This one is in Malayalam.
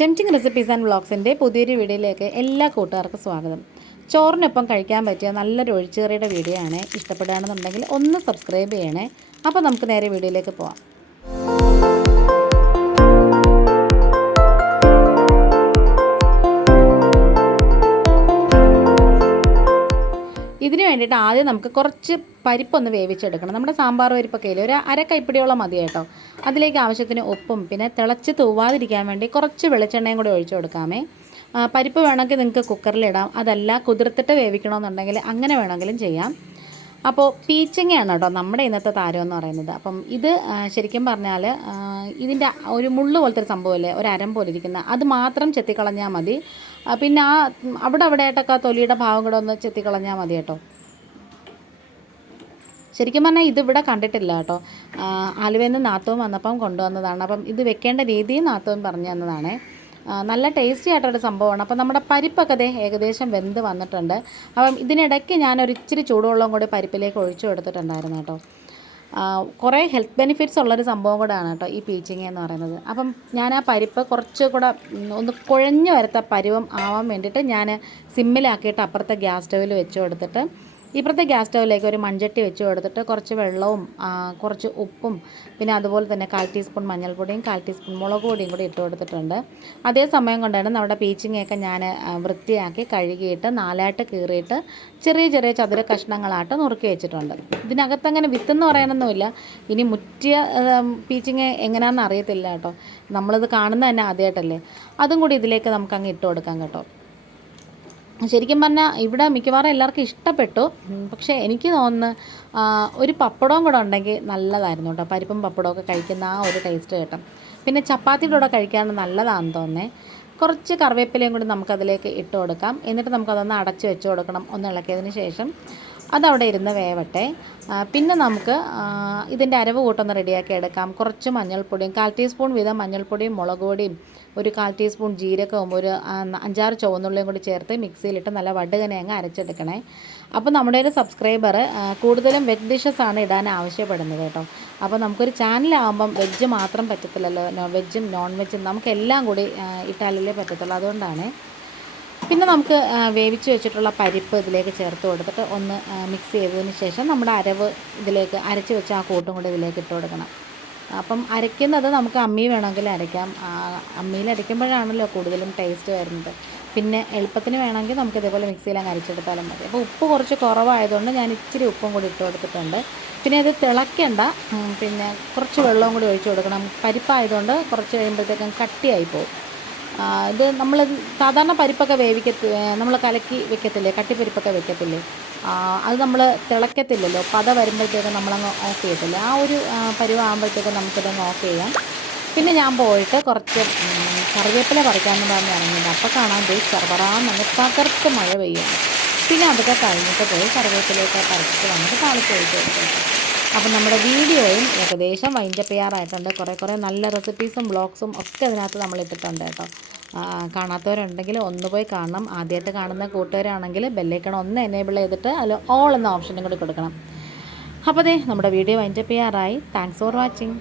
ടെംറ്റിംഗ് റെസിപ്പീസ് ആൻഡ് വ്ളോഗ്സിന്റെ പുതിയൊരു വീഡിയോയിലേക്ക് എല്ലാ കൂട്ടുകാർക്കും സ്വാഗതം. ചോറിനൊപ്പം കഴിക്കാൻ പറ്റിയ നല്ലൊരു ഒഴിച്ചുകറിയുടെ വീഡിയോ ആണ് ഇഷ്ടപ്പെടുകയാണെന്നുണ്ടെങ്കിൽ ഒന്ന് സബ്സ്ക്രൈബ് ചെയ്യണേ. അപ്പോൾ നമുക്ക് നേരെ വീഡിയോയിലേക്ക് പോവാം. ഇതിന് വേണ്ടിയിട്ട് ആദ്യം നമുക്ക് കുറച്ച് പരിപ്പൊന്ന് വേവിച്ചെടുക്കണം. നമ്മുടെ സാമ്പാർ പരിപ്പൊക്കെ ഇല്ലേ? ഒരു അര കൈപ്പിടിയോളം മതി കേട്ടോ. അതിലേക്ക് ആവശ്യത്തിന് ഉപ്പും പിന്നെ തിളച്ച് തൂവാതിരിക്കാൻ വേണ്ടി കുറച്ച് വെളിച്ചെണ്ണയും കൂടി ഒഴിച്ചു കൊടുക്കാമേ. പരിപ്പ് വേണമെങ്കിൽ നിങ്ങൾക്ക് കുക്കറിലിടാം അതല്ല കുതിർത്തിട്ട് വേവിക്കണമെന്നുണ്ടെങ്കിൽ അങ്ങനെ വേണമെങ്കിലും ചെയ്യാം. അപ്പോൾ പീച്ചിങ്ങയാണ് കേട്ടോ നമ്മുടെ ഇന്നത്തെ താരം എന്ന് പറയുന്നത്. അപ്പം ഇത് ശരിക്കും പറഞ്ഞാൽ ഇതിന്റെ ഒരു മുള്ളു പോലത്തെ ഒരു സംഭവമല്ലേ ഒരു അരം പോലെ ഇരിക്കുന്ന. അത് മാത്രം ചെത്തിക്കളഞ്ഞാൽ മതി. പിന്നെ ആ അവിടെ അവിടെ ആയിട്ടൊക്കെ തൊലിയുടെ ഭാവം കൂടെ ഒന്ന് ചെത്തിക്കളഞ്ഞാൽ മതി കേട്ടോ. ശരിക്കും പറഞ്ഞാൽ ഇതിവിടെ കണ്ടിട്ടില്ല കേട്ടോ. ആലുവയിൽ നിന്ന് നാത്തവും വന്നപ്പം കൊണ്ടുവന്നതാണ്. അപ്പം ഇത് വെക്കേണ്ട രീതിയും നാത്തവും പറഞ്ഞു തന്നതാണ്. നല്ല ടേസ്റ്റി ആയിട്ടുള്ള സംഭവമാണ്. അപ്പോൾ നമ്മുടെ പരിപ്പൊക്കെ ദേ ഏകദേശം വെന്ത് വന്നിട്ടുണ്ട്. അപ്പം ഇതിനിടയ്ക്ക് ഞാനൊരു ഇച്ചിരി ചൂടുവെള്ളം കൂടി പരിപ്പിലേക്ക് ഒഴിച്ചു കൊടുത്തിട്ടുണ്ടായിരുന്നു കേട്ടോ. കുറേ ഹെൽത്ത് ബെനിഫിറ്റ്സ് ഉള്ളൊരു സംഭവം കൂടെയാണ് കേട്ടോ ഈ പീച്ചിങ് എന്ന് പറയുന്നത്. അപ്പം ഞാൻ ആ പരിപ്പ് കുറച്ച് കൂടെ ഒന്ന് കുഴഞ്ഞു വരത്ത പരുവം ആവാൻ വേണ്ടിയിട്ട് ഞാൻ സിമ്മിലാക്കിയിട്ട് അപ്പുറത്തെ ഗ്യാസ് സ്റ്റവിൽ വെച്ച് കൊടുത്തിട്ട് ഇപ്പുറത്തെ ഗ്യാസ് സ്റ്റൗവിലേക്ക് ഒരു മൺചട്ടി വെച്ച് കൊടുത്തിട്ട് കുറച്ച് വെള്ളവും കുറച്ച് ഉപ്പും പിന്നെ അതുപോലെ തന്നെ കാൽ ടീസ്പൂൺ മഞ്ഞൾപ്പൊടിയും കാൽ ടീസ്പൂൺ മുളക് പൊടിയും കൂടി ഇട്ട് കൊടുത്തിട്ടുണ്ട്. അതേ സമയം കൊണ്ടാണ് നമ്മുടെ പീച്ചിങ്ങയൊക്കെ ഞാൻ വൃത്തിയാക്കി കഴുകിയിട്ട് നാലായിട്ട് കീറിയിട്ട് ചെറിയ ചെറിയ ചതുര കഷ്ണങ്ങളായിട്ട് നുറുക്കി വെച്ചിട്ടുണ്ട്. ഇതിനകത്ത് അങ്ങനെ വിത്തെന്ന് പറയാനൊന്നുമില്ല. ഇനി മുറ്റിയ പീച്ചിങ്ങ എങ്ങനെയാണെന്ന് അറിയത്തില്ല കേട്ടോ. നമ്മളിത് കാണുന്നത് തന്നെ ആദ്യമായിട്ടല്ലേ അതും കൂടി ഇതിലേക്ക് നമുക്ക് അങ്ങ് ഇട്ട് കൊടുക്കാം കേട്ടോ. ശരിക്കും പറഞ്ഞാൽ ഇവിടെ മിക്കവാറും എല്ലാവർക്കും ഇഷ്ടപ്പെട്ടു. പക്ഷേ എനിക്ക് തോന്നുന്നു ഒരു പപ്പടവും കൂടെ ഉണ്ടെങ്കിൽ നല്ലതായിരുന്നു കേട്ടോ. പരിപ്പും പപ്പടവും ഒക്കെ കഴിക്കുന്ന ആ ഒരു ടേസ്റ്റ് കേട്ടോ. പിന്നെ ചപ്പാത്തിയുടെ കൂടെ കഴിക്കാൻ നല്ലതാണെന്ന് തോന്നേ കുറച്ച് കറിവേപ്പിലയും കൂടി നമുക്കതിലേക്ക് ഇട്ട് കൊടുക്കാം. എന്നിട്ട് നമുക്കതൊന്ന് അടച്ച് വെച്ച് കൊടുക്കണം. ഒന്ന് ഇളക്കിയതിന് ശേഷം അതവിടെ ഇരുന്ന് വേവട്ടെ. പിന്നെ നമുക്ക് ഇതിന്റെ അരവ് കൂട്ടൊന്ന് റെഡിയാക്കി എടുക്കാം. കുറച്ച് മഞ്ഞൾപ്പൊടിയും കാൽ ടീസ്പൂൺ വീതം മഞ്ഞൾപ്പൊടിയും മുളക് പൊടിയും ഒരു കാൽ ടീസ്പൂൺ ജീരകവും ഒരു അഞ്ചാറ് ചുവന്നുള്ളിയും കൂടി ചേർത്ത് മിക്സിയിലിട്ട് നല്ല വടുകനെ അങ്ങ് അരച്ചെടുക്കണേ. അപ്പോൾ നമ്മുടെ ഒരു സബ്സ്ക്രൈബർ കൂടുതലും വെജ് ഡിഷസ് ആണ് ഇടാൻ ആവശ്യപ്പെടുന്നത് കേട്ടോ. അപ്പോൾ നമുക്കൊരു ചാനലാകുമ്പം വെജ് മാത്രം പറ്റത്തില്ലല്ലോ വെജും നോൺ വെജും നമുക്കെല്ലാം കൂടി ഇട്ടാലല്ലേ പറ്റത്തുള്ളൂ. അതുകൊണ്ടാണ് പിന്നെ നമുക്ക് വേവിച്ച് വെച്ചിട്ടുള്ള പരിപ്പ് ഇതിലേക്ക് ചേർത്ത് കൊടുത്തിട്ട് ഒന്ന് മിക്സ് ചെയ്തതിന് ശേഷം നമ്മുടെ അരവ് ഇതിലേക്ക് അരച്ച് വെച്ച ആ കൂട്ടും കൂടി ഇതിലേക്ക് ഇട്ട് കൊടുക്കണം. അപ്പം അരയ്ക്കുന്നത് നമുക്ക് അമ്മി വേണമെങ്കിൽ അരയ്ക്കാം. അമ്മിയിൽ അരയ്ക്കുമ്പോഴാണല്ലോ കൂടുതലും ടേസ്റ്റ് വരുന്നത്. പിന്നെ എളുപ്പത്തിന് വേണമെങ്കിൽ നമുക്ക് ഇതേപോലെ മിക്സിയിൽ അങ്ങ് അരച്ചെടുത്താലും മതി. അപ്പോൾ ഉപ്പ് കുറച്ച് കുറവായതുകൊണ്ട് ഞാൻ ഇച്ചിരി ഉപ്പും കൂടി ഇട്ട് കൊടുത്തിട്ടുണ്ട്. പിന്നെ ഇത് തിളയ്ക്കേണ്ട. പിന്നെ കുറച്ച് വെള്ളവും കൂടി ഒഴിച്ചു കൊടുക്കണം. പരിപ്പായതുകൊണ്ട് കുറച്ച് കഴിയുമ്പോഴത്തേക്കും കട്ടിയായി പോകും. ഇത് നമ്മൾ സാധാരണ പരിപ്പൊക്കെ വേവിക്കത്തി നമ്മൾ കലക്കി വെക്കത്തില്ലേ കട്ടിപ്പരിപ്പൊക്കെ വെക്കത്തില്ലേ? അത് നമ്മൾ തിളക്കത്തില്ലല്ലോ പത വരുമ്പോഴത്തേക്കും നമ്മളങ്ങ് ഓഫ് ചെയ്യത്തില്ലേ? ആ ഒരു പരുവാകുമ്പോഴത്തേക്കും നമുക്കിതങ്ങ് ഓഫ് ചെയ്യാം. പിന്നെ ഞാൻ പോയിട്ട് കുറച്ച് കറിവേപ്പില പറിക്കാമെന്ന് പറഞ്ഞ് ഇറങ്ങിയിട്ട് അപ്പോൾ കാണാൻ പോയി ചെറുപറാന്നങ്ങ് തകർത്ത് മഴ പെയ്യുന്നു പിന്നെ അതൊക്കെ കഴിഞ്ഞിട്ട് പോയി കറിവേപ്പിലയൊക്കെ പറിച്ചിട്ട് വന്നിട്ട് താളിച്ച് അപ്പം നമ്മുടെ വീഡിയോയും ഏകദേശം വൈൻഡപ്പ് ചെയ്യാറായിട്ടുണ്ട്. കുറേ കുറേ നല്ല റെസിപ്പീസും ബ്ലോഗ്സും ഒക്കെ അതിനകത്ത് നമ്മൾ ഇട്ടിട്ടുണ്ട് കേട്ടോ. കാണാത്തവരുണ്ടെങ്കിൽ ഒന്ന് പോയി കാണണം. ആദ്യമായിട്ട് കാണുന്ന കൂട്ടുകാരാണെങ്കിൽ ബെല്ലൈക്കണം ഒന്ന് എനേബിൾ ചെയ്തിട്ട് അതിൽ ഓൾ എന്ന ഓപ്ഷനും കൂടി കൊടുക്കണം. അപ്പോൾ അതെ നമ്മുടെ video wind up ചെയ്യാറായി. Thanks for watching